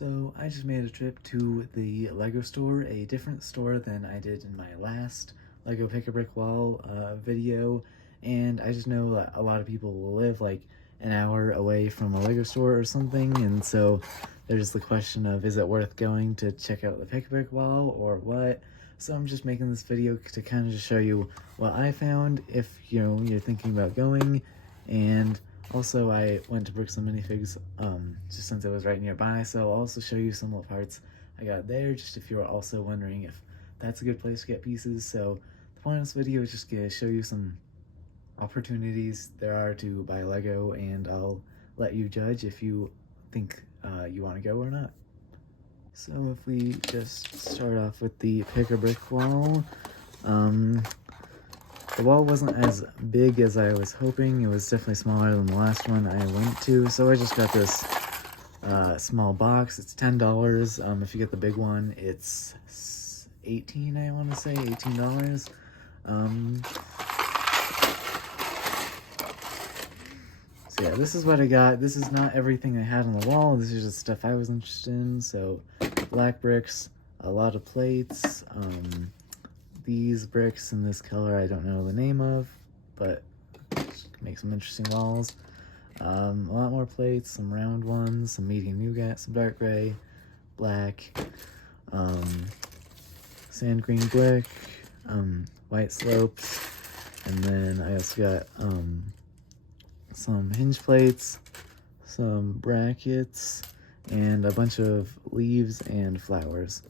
So I just made a trip to the Lego store, a different store than I did in my last Lego Pick-a-Brick Wall video, and I just know that a lot of people will live like an hour away from a Lego store or something, and so there's the question of, is it worth going to check out the Pick-a-Brick Wall or what? So I'm just making this video to kind of just show you what I found if you're thinking about going. And also, I went to Bricks Minifigs just since it was right nearby, so I'll also show you some of the parts I got there, just if you're also wondering if that's a good place to get pieces. So the point of this video is just to show you some opportunities there are to buy Lego, and I'll let you judge if you think you want to go or not. So if we just start off with the Pick-a-Brick Wall, the wall wasn't as big as I was hoping. It was definitely smaller than the last one I went to, so I just got this small box. It's $10. If you get the big one, it's $18, I want to say, $18. So yeah, this is what I got. This is not everything I had on the wall. This is just stuff I was interested in. So black bricks, a lot of plates, these bricks in this color I don't know the name of, but make some interesting walls. A lot more plates, some round ones, some medium nougat, some dark gray, black, sand green brick, white slopes, and then I also got some hinge plates, some brackets, and a bunch of leaves and flowers.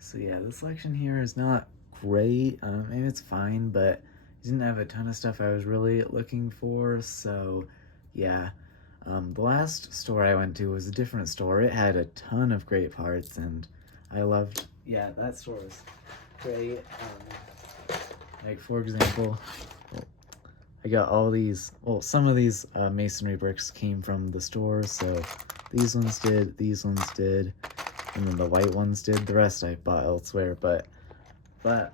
So yeah, the selection here is not great. Maybe it's fine, but it didn't have a ton of stuff I was really looking for, so yeah. The last store I went to was a different store. It had a ton of great parts, and I loved, yeah, that store was great. Like, for example, I got all these, well, some of these masonry bricks came from the store, so these ones did, and then the white ones did. The rest I bought elsewhere, but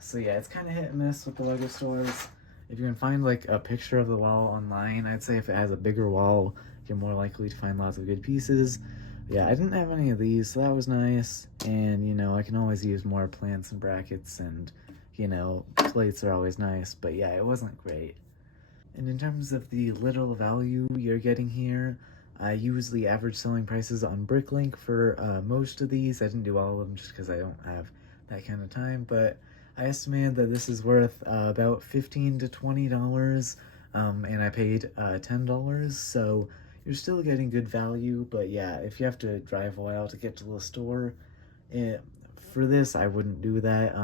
so yeah, it's kind of hit and miss with the Lego stores. If you can find like a picture of the wall online, I'd say if it has a bigger wall, you're more likely to find lots of good pieces. Yeah, I didn't have any of these, so that was nice. And I can always use more plants and brackets, and plates are always nice, but yeah, it wasn't great. And in terms of the little value you're getting here, I use the average selling prices on Bricklink for most of these. I didn't do all of them just because I don't have that kind of time, but I estimated that this is worth about $15 to $20, and I paid $10, so you're still getting good value. But yeah, if you have to drive a while to get to the store, for this I wouldn't do that.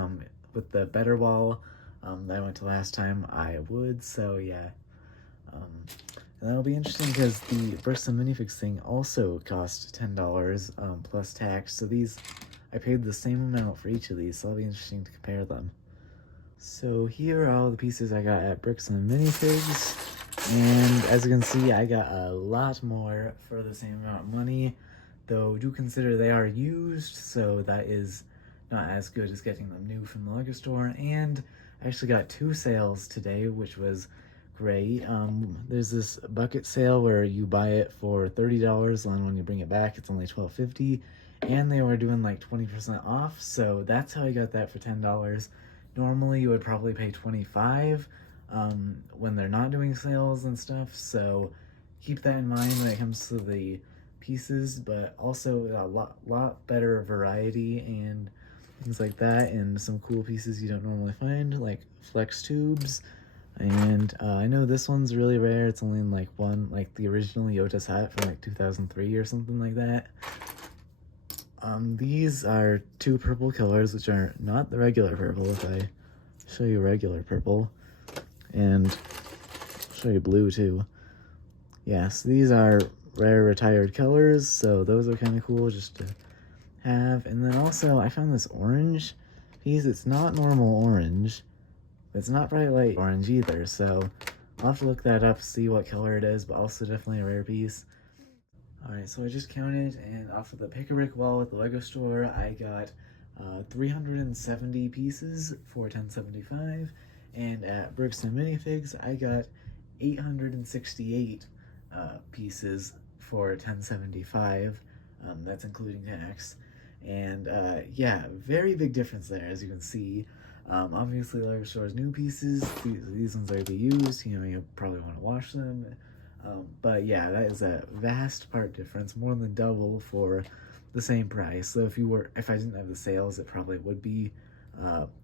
With the better wall that I went to last time, I would, so yeah. And that'll be interesting because the Bricks Minifigs thing also cost $10 plus tax, so these, I paid the same amount for each of these, so it'll be interesting to compare them. So here are all the pieces I got at Bricks and Minifigs, and as you can see, I got a lot more for the same amount of money, though do consider they are used, so that is not as good as getting them new from the Lego store. And I actually got 2 sales today, which was great. There's this bucket sale where you buy it for $30, and when you bring it back it's only $12.50, and they were doing like 20% off, so that's how I got that for $10. Normally you would probably pay $25 when they're not doing sales and stuff, so keep that in mind when it comes to the pieces. But also a lot better variety and things like that, and some cool pieces you don't normally find, like flex tubes. And I know this one's really rare. It's only in like one, like the original Yota's hat from like 2003 or something like that. These are 2 purple colors, which are not the regular purple. If I show you regular purple, and I'll show you blue too. Yes, these are rare retired colors, so those are kind of cool just to have. And then also I found this orange piece. It's not normal orange, but it's not bright light orange either, so I'll have to look that up, see what color it is, but also definitely a rare piece. Alright, so I just counted, and off of the Pick-a-Brick Wall at the Lego store, I got 370 pieces for $10.75, and at Bricks and Minifigs, I got 868 pieces for $10.75. That's including tax. And yeah, very big difference there, as you can see. Obviously, Lego Store's new pieces, these ones are to be used. You know, you probably want to wash them. But yeah, that is a vast part difference, more than double for the same price. So if I didn't have the sales, it probably would be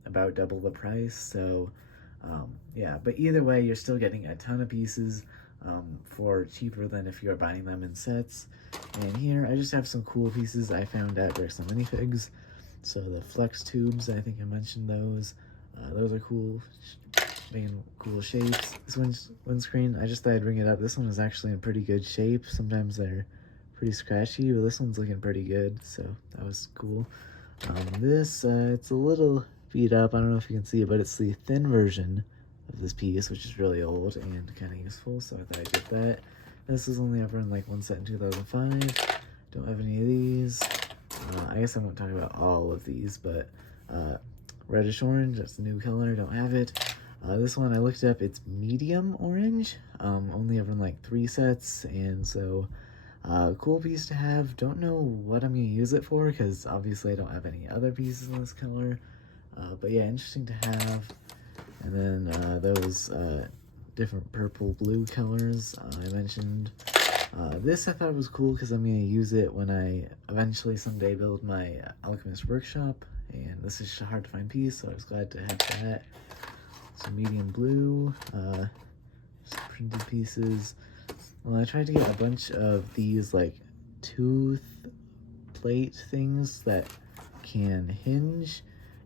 about double the price. So yeah, but either way, you're still getting a ton of pieces for cheaper than if you are buying them in sets. And here, I just have some cool pieces I found at Bricks Minifigs. So the flex tubes, I think I mentioned those. Those are cool, making cool shapes. This windscreen, I just thought I'd bring it up. This one is actually in pretty good shape. Sometimes they're pretty scratchy, but this one's looking pretty good, so that was cool. This, it's a little beat up. I don't know if you can see it, but it's the thin version of this piece, which is really old and kind of useful, so I thought I'd get that. This is only ever in like one set in 2005. Don't have any of these. I guess I won't talk about all of these, but reddish orange, that's the new color, don't have it. This one I looked up, it's medium orange, only ever in like 3 sets, and so cool piece to have. Don't know what I'm gonna use it for, because obviously I don't have any other pieces in this color, but yeah, interesting to have. And then those different purple blue colors I mentioned. This I thought was cool because I'm going to use it when I eventually someday build my alchemist workshop, and this is a hard to find piece, so I was glad to have that. Some medium blue, some printed pieces. Well, I tried to get a bunch of these like tooth plate things that can hinge,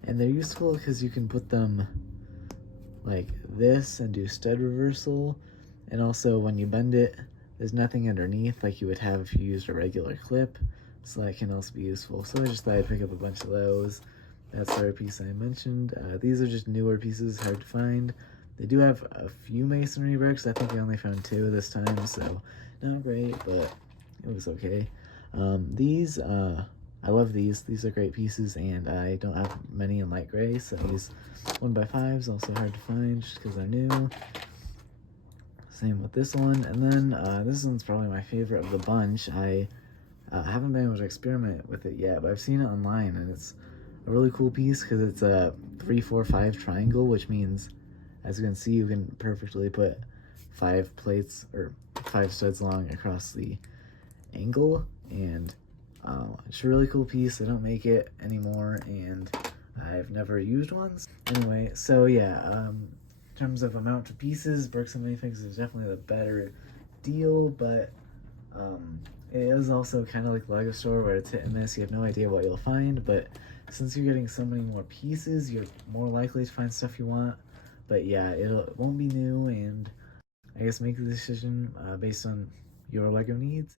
and they're useful because you can put them like this and do stud reversal, and also when you bend it, there's nothing underneath like you would have if you used a regular clip, so that can also be useful. So I just thought I'd pick up a bunch of those. That third piece I mentioned. These are just newer pieces, hard to find. They do have a few masonry bricks. I think I only found 2 this time, so not great, but it was okay. These, I love these. These are great pieces, and I don't have many in light gray, so these 1x5s also hard to find just because they're new. Same with this one, and then this one's probably my favorite of the bunch. I haven't been able to experiment with it yet, but I've seen it online, and it's a really cool piece because it's a 3-4-5 triangle, which means, as you can see, you can perfectly put 5 plates or 5 studs long across the angle, and it's a really cool piece. They don't make it anymore, and I've never used one. Anyway, so yeah, in terms of amount of pieces, Bricks Minifigs is definitely the better deal, but it is also kind of like Lego Store where it's hit and miss. You have no idea what you'll find, but since you're getting so many more pieces, you're more likely to find stuff you want. But yeah, it won't be new, and I guess make the decision based on your Lego needs.